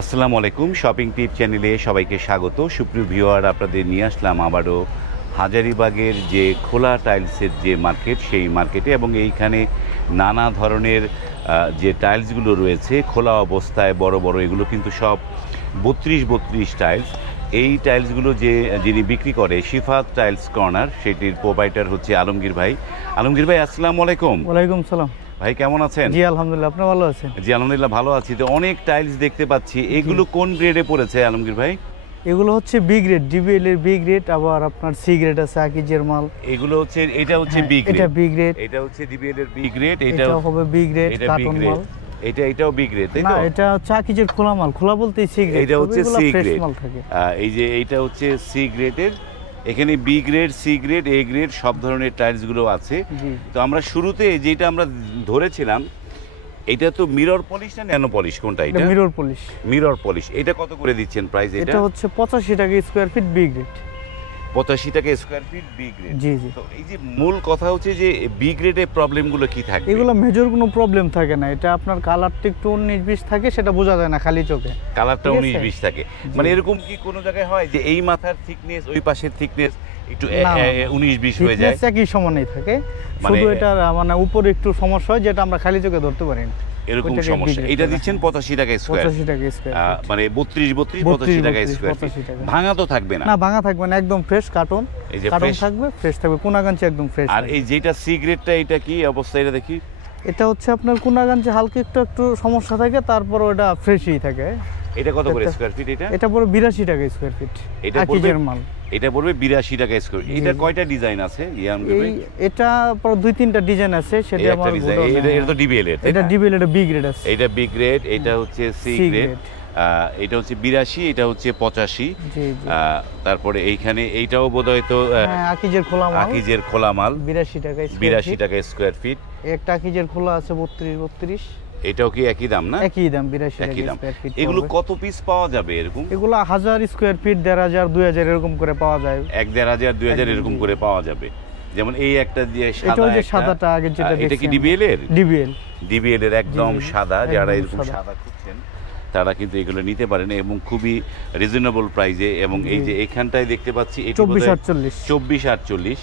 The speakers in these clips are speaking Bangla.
আসসালামু আলাইকুম, শপিং টিপ চ্যানেলে সবাইকে স্বাগত। সুপ্রিয় ভিউয়ার, আপনাদের নিয়ে আসলাম আবারও হাজারীবাগের যে খোলা টাইলসের যে মার্কেট, সেই মার্কেটে। এবং এইখানে নানা ধরনের যে টাইলসগুলো রয়েছে খোলা অবস্থায় বড় বড়, এগুলো কিন্তু সব 32 টাইলস। এই টাইলসগুলো যিনি বিক্রি করে শিফাত টাইলস কর্নার, সেটির প্রোপাইটার হচ্ছে আলমগীর ভাই। আলমগীর ভাই, আসসালামু আলাইকুম। ওয়ালাইকুম সালাম ভাই, কেমন আছেন? জি আলহামদুলিল্লাহ, আপনি ভালো আছেন? জি আলহামদুলিল্লাহ, ভালো আছি। তো অনেক টাইলস দেখতে পাচ্ছি, এগুলো কোন গ্রেডে পড়েছে আলমগীর ভাই? এগুলো হচ্ছে বি গ্রেড, ডিবিএল এর বি গ্রেড, আবার আপনার সি গ্রেড আছে আকিজের মাল। এগুলো হচ্ছে, এটা হচ্ছে বি গ্রেড, এটা বি গ্রেড, এটা হচ্ছে ডিবিএল এর বি গ্রেড, এটা হবে বি গ্রেড কার্টন মাল। এটাও বি গ্রেড, তাই না, তো? এটা হচ্ছে আকিজের খোলা মাল, খোলা বলতে সি গ্রেড, এটা হচ্ছে সি গ্রেড মাল থাকে। এই যে এইটা হচ্ছে সি গ্রেডের। এখানে B grade, C grade, A grade সব ধরনের টাইলস গুলো আছে। তো আমরা শুরুতে যেটা আমরা ধরেছিলাম, এটা তো মিরর পলিশ না ন্যানো পলিশ, কোনটা? এটা মিরর পলিশ। Mirror polish. এটা কত করে দিচ্ছেন প্রাইস? এটা হচ্ছে 85 টাকা স্কয়ার ফিট বি গ্রেড। 85 টাকা স্কয়ার ফিট বি গ্রেড। জি জি। তো এই যে মূল কথা হচ্ছে যে বি গ্রেডের প্রবলেমগুলো কি থাকে? এগুলো মেজর কোনো প্রবলেম থাকে না। এটা আপনার কালারটা একটু 19-20 থাকে, সেটা বোঝা যায় না খালি চোখে। কালারটা 19-20 থাকে, মানে এরকম কি কোনো জায়গায় হয় যে এই মাথার থিকনেস ওই পাশের থিকনেস একটু 19-20 হয়ে যায়? একই সমানই থাকে, শুধু এটা মানে উপরে একটু সমস্যা হয়, যেটা আমরা খালি চোখে ধরতে পারি না, এরকম সমস্যা। এটা দিচ্ছেন 85 টাকা স্কয়ার, 85 টাকা স্কয়ার, মানে 85 টাকা স্কয়ার ফিট। ভাঙা তো থাকবে না? না, ভাঙা থাকবে না, একদম ফ্রেশ কার্টন। এই যে কার্টন থাকবে, ফ্রেশ থাকবে, কোনাগাঞ্চি একদম ফ্রেশ। আর এই যেটা সিগারেটটা, এটা কি অবস্থা এটা দেখি? এটা হচ্ছে আপনার কোনাগাঞ্চি হালকা একটু সমস্যা থাকে, তারপর ওটা ফ্রেশই থাকে। এটা কত করে স্কয়ার ফিট? এটা পড়বে 82 টাকা স্কয়ার ফিট। এটা পড়বে মাল, এটা পড়বে 82 টাকা স্কয়ার। এটা কয়টা ডিজাইন আছে? এটা পর 2-3টা ডিজাইন আছে, সেটা আমার এটা তো ডিবিএল এর, এটা ডিবিএল এর বি গ্রেড আছে। এটা বি গ্রেড, এটা হচ্ছে সি গ্রেড, এটা হচ্ছে 82, এটা হচ্ছে 85। তারপরে এইখানে এইটাও বোধহয় তো আকিজের খোলা মাল, আকিজের খোলা মাল 82 টাকা স্কয়ার ফিট। একটা আকিজের খোলা আছে 32। এটাও কি একই দাম না? একই দাম, 82 টাকা স্কয়ার ফিট। এগুলো কত পিস পাওয়া যাবে এরকম? এগুলো 1000 স্কয়ার ফিট, 1500, 2000 এরকম করে পাওয়া যায়। 1500, 2000 এরকম করে পাওয়া যাবে। যেমন এই একটা যে সাদা, এটা যে সাদাটা আগে যেটা দেখছেন, এটা কি ডিবিএল এর? ডিবিএল এর একদম সাদা। যারা এরকম সাদা খুঁজছেন তারা কিন্তু এগুলো নিতে পারেন, এবং খুবই রিজনেবল প্রাইসে। এবং এই যে এখানটায় দেখতে পাচ্ছি 24-48।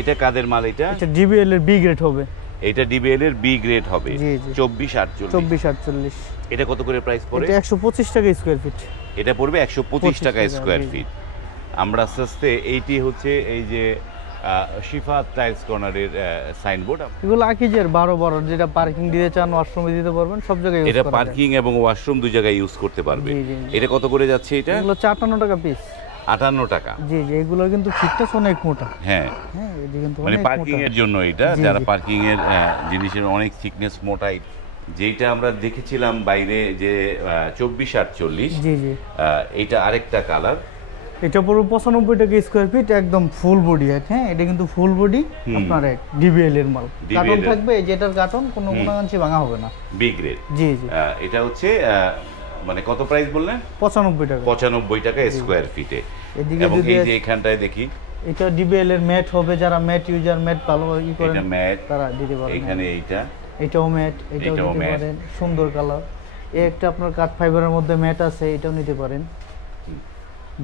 এটা কাদের মাল? এটা ডিবিএল এর বি গ্রেড হবে। এটা ডিবিএল এর বি গ্রেড হবে, 24-48। এটা কত করে প্রাইস পড়ে? এটা 125 টাকা স্কয়ার ফিট। এটা পড়বে 125 টাকা স্কয়ার ফিট। আমরা আস্তে আস্তে, এইটি হচ্ছে এই যে শিফাত টাইলস কর্নারের সাইনবোর্ড। এগুলো আকিজের 12 যেটা পার্কিং দিতে চান, ওয়াশরুমে দিতে পারবেন, সব জায়গায় ইউজ এটা পার্কিং এবং ওয়াশরুম দুই জায়গায় ইউজ করতে পারবে। এটা কত করে যাচ্ছে? এটা এগুলো 58 টাকা পিস। 58 টাকা। জি জি, এগুলো কিন্তু ফিটনেস অনেক মোটা। হ্যাঁ, এটা কিন্তু মানে পার্কিং এর জন্য, এটা যারা পার্কিং এর জিনিসের অনেক থিকনেস মোটাই। যেটা আমরা দেখেছিলাম বাইরে যে 24-48, জি জি, এটা আরেকটা কালার। এটা পুরো 95 টাকা স্কয়ার ফিট, একদম ফুল বডি। হ্যাঁ, এটা কিন্তু ফুল বডি আপনার ডিবিএল এর মাল। কার্টন থাকবে, যেটার কার্টন কোনো অংশে ভাঙা হবে না। B grade. জি জি। এটা হচ্ছে মানে কত প্রাইস বললেন? 95 টাকা। 95 টাকা স্কয়ার ফিটে। এবং এই যে এখানটায় দেখি, এটা ডিবিএল এর ম্যাট হবে, যারা ম্যাট ইউজার, ম্যাট ভালো করেন, এটা ম্যাট তারা দিতে পারেন। এখানে এটাও ম্যাট, এটাও দিতে পারেন, সুন্দর কালার। একটা আপনার কাঠ ফাইবারের মধ্যে ম্যাট আছে, এটাও নিতে পারেন,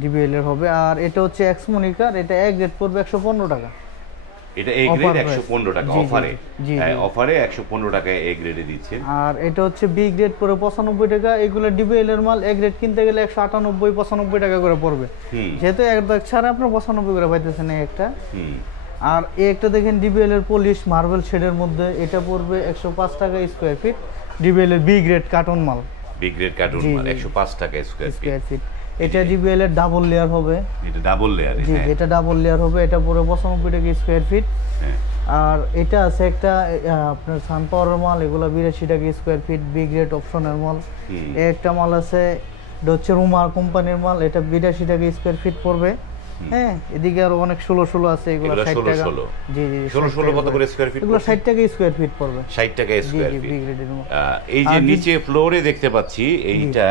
ডিবিএল এর হবে। আর এটা হচ্ছে এক্স মনিকার, এটা এক গ্রেড পড়বে 115 টাকা। এটা এ গ্রেড 115 টাকা অফারে। অফারে 115 টাকা এ গ্রেডে দিচ্ছেন। আর এটা হচ্ছে বি গ্রেড পড়ে 95 টাকা। এগুলো ডিবিএল এর মাল, এ গ্রেড কিনতে গেলে 198-95 টাকা করে পড়বে, যেহেতু এক দাগ ছাড়া আপনার 95 করে পাইতেছেন একটা। আর একটা দেখেন ডিবিএল এর পলিশ মার্বেল শেডের মধ্যে, এটা পড়বে 105 টাকা স্কয়ার ফিট। ডিবিএল এর বি গ্রেড কার্টন মাল, বি গ্রেড কার্টন মাল 105 টাকা স্কয়ার ফিট। এটা ডিবিএল এর ডাবল লেয়ার হবে। এটা ডাবল লেয়ার, জি, এটা ডাবল লেয়ার হবে। এটা পুরো 95 টাকা স্কয়ার ফিট। আর এটা আছে একটা আপনার সান পাওয়ারের মাল, এগুলো 82 টাকা স্কয়ার ফিট, বি গ্রেড অপশনের মাল। একটা মাল আছে, এটা হচ্ছে রুমার কোম্পানির মাল, এটা 82 টাকা স্কয়ার ফিট পড়বে। হ্যাঁ, এদিকে আরো অনেক 16 আছে, এগুলো 60 টাকা। জি জি, 16 কত করে স্কয়ার ফিট? এগুলো 60 টাকা স্কয়ার ফিট পড়বে, 60 টাকা স্কয়ার ফিট। বি গ্রেডের মাল। এই যে নিচে ফ্লোরে দেখতে পাচ্ছি, এইটা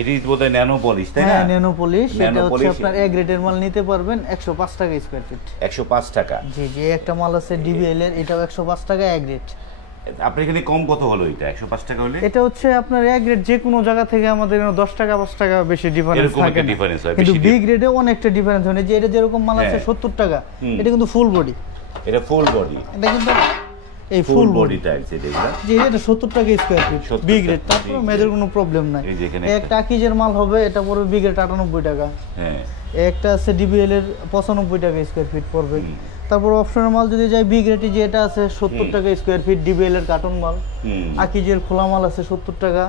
এটি বোধহয় ন্যানো পলিশ, তাই না? হ্যাঁ, ন্যানো পলিশ। এটা হচ্ছে আপনার এ গ্রেডের মাল, নিতে পারবেন 105 টাকা স্কয়ার ফিট। 105 টাকা। জি জি, একটা মাল আছে ডিবিএল এর, এটাও 105 টাকা এ গ্রেড। আপনার এখানে কম কত হলো এটা 105 টাকা হলে? এটা হচ্ছে আপনার এ গ্রেড যে কোনো জায়গা থেকে আমাদের 10 টাকা 5 টাকা বেশি ডিফারেন্স এরকম থাকে একটা না। ডিফারেন্স হয় কিন্তু বেশি। বি গ্রেডে অনেকটা ডিফারেন্স হয়, যে এটা যেরকম মাল আছে 70 টাকা, এটা কিন্তু ফুল বডি, এটা ফুল বডি, এটা কিন্তু এই ফুল বডি টাইলস এগুলা। যে এটা 70 টাকা স্কয়ার ফিট 70 বি গ্রেড, টাকা, তারপর জি, মেজর কোনো প্রবলেম নাই। এই যে এখানে একটা আকিজের মাল হবে, এটা পড়বে বি গ্রেড 98 টাকা। হ্যাঁ, একটা আছে ডিবিএল এর 95 টাকা স্কয়ার ফিট পড়বে। তারপর অপশনের মাল যদি যাই বি গ্রেডে, যে এটা আছে 70 টাকা স্কয়ার ফিট ডিবিএল এর কার্টন মাল। আকিজের খোলা মাল আছে 70 টাকা।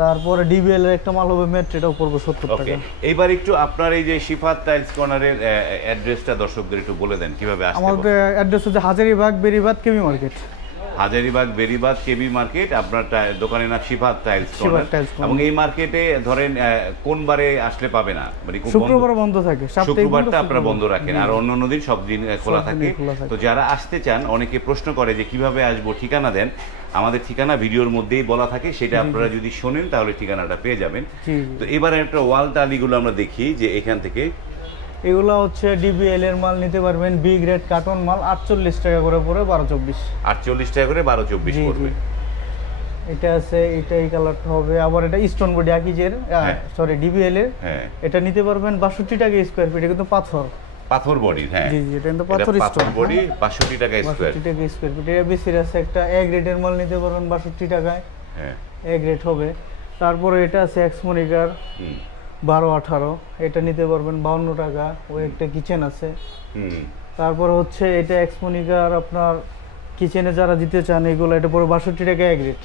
তারপরে ডিবিএল এর একটা মাল হবে মেট, এটাও পড়বে 70 টাকা। ওকে, এইবার একটু আপনার এই যে শিফাত টাইলস কর্নারের অ্যাড্রেসটা দর্শকদের একটু বলে দেন কিভাবে আসতে হবে। আমাদের অ্যাড্রেস হচ্ছে হাজারীবাগ বেরিবাদ কেমি মার্কেট। হাজারীবাগ বেরিবাদ কেবি মার্কেট, আপনার দোকানের নাম Shifat tiles Shifat corner. Tiles corner. এবং এই মার্কেটে ধরেন কোন বারে আসলে পাবে না, মানে খুব শুক্রবার বন্ধ থাকে, শুক্রবারটা আপনারা বন্ধ রাখেন, আর অন্য দিন সব দিন খোলা সব থাকে। দিনই খোলা থাকে। তো যারা আসতে চান, অনেকে প্রশ্ন করে যে কিভাবে আসবো, ঠিকানা দেন। আমাদের ঠিকানা ভিডিওর মধ্যেই বলা থাকে, সেটা আপনারা যদি শোনেন তাহলে ঠিকানাটা পেয়ে যাবেন। জি। তো এবারে একটা ওয়াল টালিগুলো আমরা দেখি, যে এখান থেকে এগুলো হচ্ছে ডিবিএল এর মাল নিতে পারবেন, বি গ্রেড কার্টন মাল 48 টাকা করে পড়ে 12-24। 48 টাকা করে 12-24 পড়বে। এটা আছে, এটা এই কালারটা হবে। আবার এটা স্টোন বডি আকিজের, সরি ডিবিএল এর। হ্যাঁ, এটা নিতে পারবেন 62 টাকা স্কয়ার ফিট, এটা কিন্তু পাথর। পাথর বডি। হ্যাঁ, জি জি, এটা কিন্তু এটা পাথর পাথর স্টোন বডি 62 টাকা স্কয়ার। 62 টাকা স্কয়ার ফিট। এবিসির আছে একটা এ গ্রেডের মাল নিতে পারবেন 62 টাকায়, হ্যাঁ, এ গ্রেড হবে। তারপরে এটা আছে এক্সমনিকার 12-18, এটা নিতে পারবেন 52 টাকা। ওই একটা কিচেন আছে। তারপরে হচ্ছে এটা এক্সমনিকার আপনার কিচেনে যারা দিতে চান এগুলো, এটা পড়বে 62 টাকা এ গ্রেড,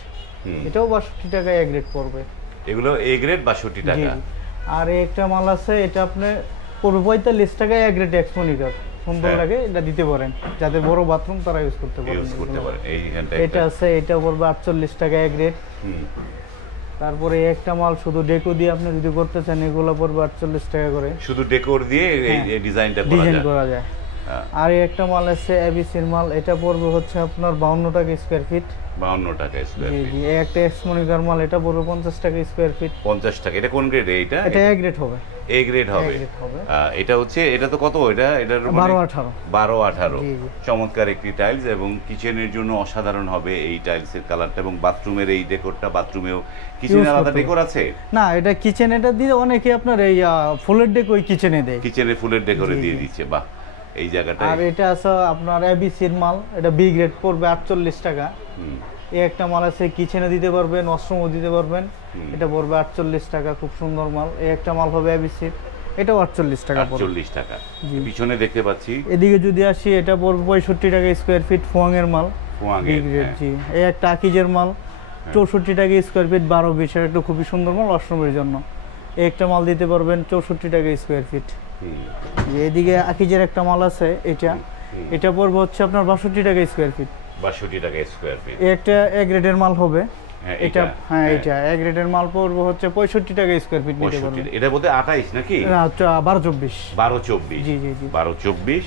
এটাও 62 টাকা এ গ্রেড পড়বে। এগুলো এ গ্রেড 62 টাকা। আর এই একটা মাল আছে, এটা আপনি পড়বে 45 টাকা এ গ্রেড এক্সমনিকার, সুন্দর লাগে, এটা দিতে পারেন, যাদের বড় বাথরুম তারা ইউজ করতে পারেন। ইউজ করতে পারেন। এইখানটা এটা আছে, এটা পড়বে 48 টাকা এ গ্রেড। তারপরে এই একটা মাল শুধু ডেকো দিয়ে আপনি যদি করতে চান, এগুলো পড়বে 48 টাকা করে, শুধু ডেকোর দিয়ে এই ডিজাইনটা ডিজাইন করা যায়। আর এই একটা মাল আছে এবিসির মাল, এটা পড়বে হচ্ছে আপনার 52 টাকা স্কয়ার ফিট। 52 টাকা স্কয়ার জি ফিট। জি, এই একটা এক্সমনিকার মাল, এটা পড়বে 50 টাকা স্কয়ার ফিট। 50 টাকা। এটা কোন গ্রেড? এটা এটা এ গ্রেড হবে। এ গ্রেড হবে। A grade হবে। এটা হচ্ছে, এটা তো কত, এটার 12-18। 12-18। জি, জি। চমৎকার একটি টাইলস, এবং কিচেনের জন্য অসাধারণ হবে এই টাইলসের কালারটা, এবং বাথরুমের এই ডেকোরটা। বাথরুমেও কিচেনে Use আলাদা করতে ডেকোর আছে না, এটা কিচেন, এটা দিয়ে অনেকে আপনার এই ফুলের ডেক ওই কিচেনে দেয়। কিচেনে ফুলের ডেকোরে দিয়ে দিচ্ছে। বাহ, এই জায়গাটা। আর এটা আছে আপনার এবিসির মাল, এটা বি গ্রেড পড়বে 48 টাকা। এই একটা মাল আছে কিচেনে দিতে পারবেন, ওয়াশরুমও দিতে পারবেন, এটা পড়বে 48 টাকা, খুব সুন্দর মাল। এই একটা মাল হবে এবিসির, এটাও 48 টাকা পড়বে। 48 টাকা। পিছনে দেখতে পাচ্ছি। এদিকে যদি আসি, এটা পড়বে 65 টাকা স্কয়ার ফিট, ফোয়াং এর মাল, ফোয়াংয়ের, বি গ্রেড। হ্যাঁ। জি, এই একটা আকিজের মাল 64 টাকা স্কয়ার ফিট, 12-20, একটা খুবই সুন্দর মাল ওয়াশরুমের জন্য। এই একটা মাল দিতে পারবেন 64 টাকা স্কয়ার ফিট। এদিকে আকিজের একটা মাল আছে, এটা পড়বে হচ্ছে আপনার 62 টাকা স্কয়ার ফিট। 62 টাকা স্কয়ার ফিট। এই একটা এ গ্রেডের মাল হবে। হ্যাঁ, এটা এটা এ গ্রেডের মাল পড়বে হচ্ছে 65 টাকা স্কয়ার ফিট নিতে পারবেন। এটা বলতে 28 নাকি? না, 12-24। 12-24। জি জি জি। 12-24।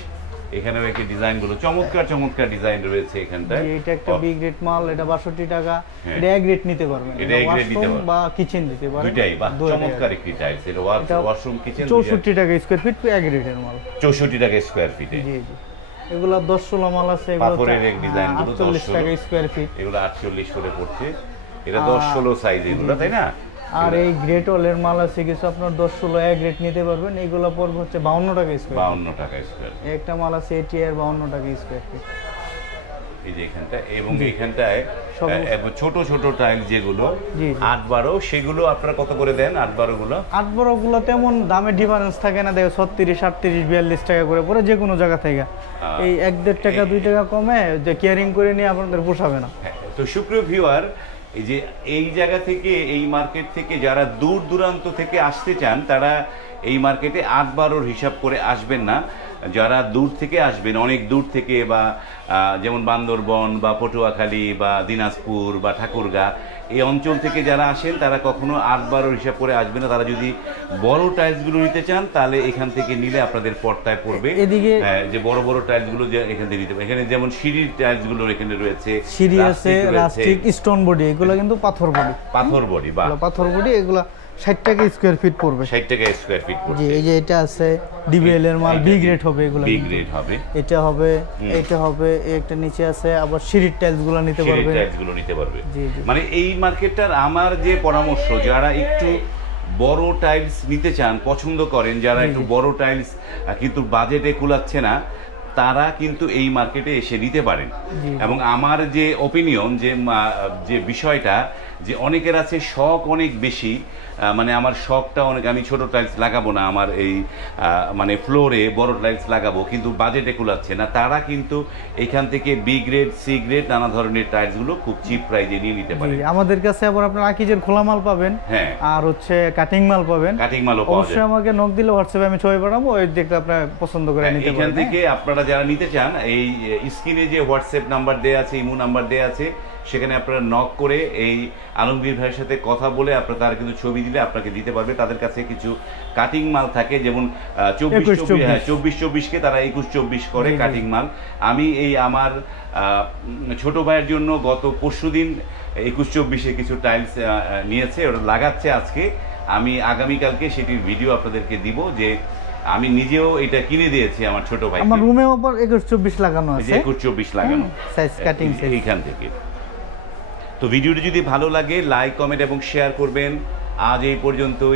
এখানেও একটি ডিজাইন গুলো চমৎকার চমৎকার ডিজাইন রয়েছে এখানটায়। এটা একটা বি গ্রেড মাল, এটা 62 টাকা। হ্যাঁ। এটা এ গ্রেড নিতে পারবেন, এটা A grade নিতে পারবেন। বা কিচেন দিতে পারবেন, দুইটাই। বাহ, চমৎকার একটি টাইলস। এটা ওয়াশরুম কিচেন 64 টাকা স্কয়ার ফিট এ গ্রেডের মাল। 64 টাকা স্কয়ার ফিটে। জি জি। এগুলা 10-16 মাল আছে, এগুলো পাথরের এক ডিজাইন গুলো 48 টাকা স্কয়ার ফিট। এগুলো 48 করে পড়ছে। এটা 10-16 সাইজ এগুলো, তাই না? আর এই গ্রেট ওলের মাল আছে কিছু, আপনার 10-16 এ গ্রেড নিতে পারবেন, এগুলো পড়বে হচ্ছে 52 টাকা স্কয়ার। 52 টাকা স্কয়ার। একটা মাল আছে এটিআর 52 টাকা স্কয়ার ফিট। এই যে এখানটা, এবং এইখানটায় ছোট ছোট টাইলস যেগুলো 8-12, সেগুলো আপনারা কত করে দেন? 8-12 গুলো 8-12 গুলো তেমন দামে ডিফারেন্স থাকে না, দেখো 36, 38, 42 টাকা করে পরে যে কোনো জায়গা থেকে। এই 1-1.5 টাকা 2 টাকা কমে যে কেয়ারিং করে নিয়ে আপনাদের পোষাবে না। তো সুপ্রিয় ভিউয়ার, এই যে এই জায়গা থেকে, এই মার্কেট থেকে যারা দূর দূরান্ত থেকে আসতে চান, তারা এই মার্কেটে 8-12 হিসাব করে আসবেন না। যারা দূর থেকে আসবেন, অনেক দূর থেকে, বা যেমন বান্দরবন বা পটুয়াখালী বা দিনাজপুর বা ঠাকুরগাঁ, এই অঞ্চল থেকে যারা আসেন, তারা কখনো 8-12 হিসাব করে আসবে না। তারা যদি বড় টাইলসগুলো নিতে চান, তাহলে এখান থেকে নিলে আপনাদের পর্দায় পড়বে। এদিকে যে বড় বড় টাইলসগুলো যে এখান থেকে নিতে, এখানে যেমন সিঁড়ির টাইলসগুলো এখানে রয়েছে, সিঁড়ি আছে, রাস্টিক, স্টোন বডি, এগুলো কিন্তু পাথর বডি। পাথর বডি। বা পাথর বডি, এগুলা 60 টাকা স্কয়ার ফিট পড়বে। 60 টাকা স্কয়ার ফিট পড়বে। জি, এই যে এটা আছে ডিবিএল এর মাল, বি গ্রেড হবে এগুলো। বি গ্রেড হবে। এটা হবে, এটা হবে, একটা নিচে আছে, আবার সিঁড়ির টাইলস গুলো নিতে পারবে। সিঁড়ির টাইলস গুলো নিতে পারবে। জি জি। মানে এই মার্কেটটার আমার যে পরামর্শ, যারা একটু বড় টাইলস নিতে চান, পছন্দ করেন, যারা একটু বড় টাইলস কিন্তু বাজেটে কুলাচ্ছে না, তারা কিন্তু এই মার্কেটে এসে নিতে পারেন। এবং আমার যে ওপিনিয়ন, যে বিষয়টা, যে অনেকের আছে শখ অনেক বেশি, মানে আমার শখটা অনেক, আমি ছোট টাইলস লাগাবো না, আমার এই মানে ফ্লোরে বড় টাইলস লাগাবো, কিন্তু বাজেটে কুলাচ্ছে না, তারা কিন্তু এখান থেকে বি গ্রেড, সি গ্রেড নানা ধরনের টাইলস গুলো খুব চিপ প্রাইজে নিয়ে নিতে পারেন। আমাদের কাছে আবার আপনার আকিজের খোলা মাল পাবেন, হ্যাঁ, আর হচ্ছে কাটিং মাল পাবেন। কাটিং মালও পাওয়া যায়। অবশ্যই আমাকে নক দিলে হোয়াটসঅ্যাপে আমি ছবি পাঠাবো, ওই দেখে আপনারা পছন্দ করে নিতে পারেন। এখান থেকে আপনারা যারা নিতে চান, এই স্ক্রিনে যে হোয়াটসঅ্যাপ নাম্বার দেয়া আছে, ইমো নাম্বার দেয়া আছে, সেখানে আপনারা নক করে এই আলমগীর ভাইয়ের সাথে কথা বলে আপনারা, তারা কিন্তু ছবি দিলে আপনাকে দিতে পারবে। তাদের কাছে কিছু কাটিং মাল থাকে, যেমন 24-24-কে তারা 21-24 করে কাটিং মাল। আমি এই আমার ছোট ভাইয়ের জন্য গত পরশুদিন 21-24-এ কিছু টাইলস নিয়েছে, ওটা লাগাচ্ছে আজকে। আমি আগামীকালকে সেটির ভিডিও আপনাদেরকে দিব, যে আমি নিজেও এটা কিনে দিয়েছি আমার ছোট ভাই। আমার রুমেও আবার 21-24 লাগানো আছে, 21-24 লাগানো সাইজ কাটিং এইখান থেকে। তো ভিডিওটি যদি ভালো লাগে, লাইক, কমেন্ট এবং শেয়ার করবেন। আজ এই পর্যন্তই।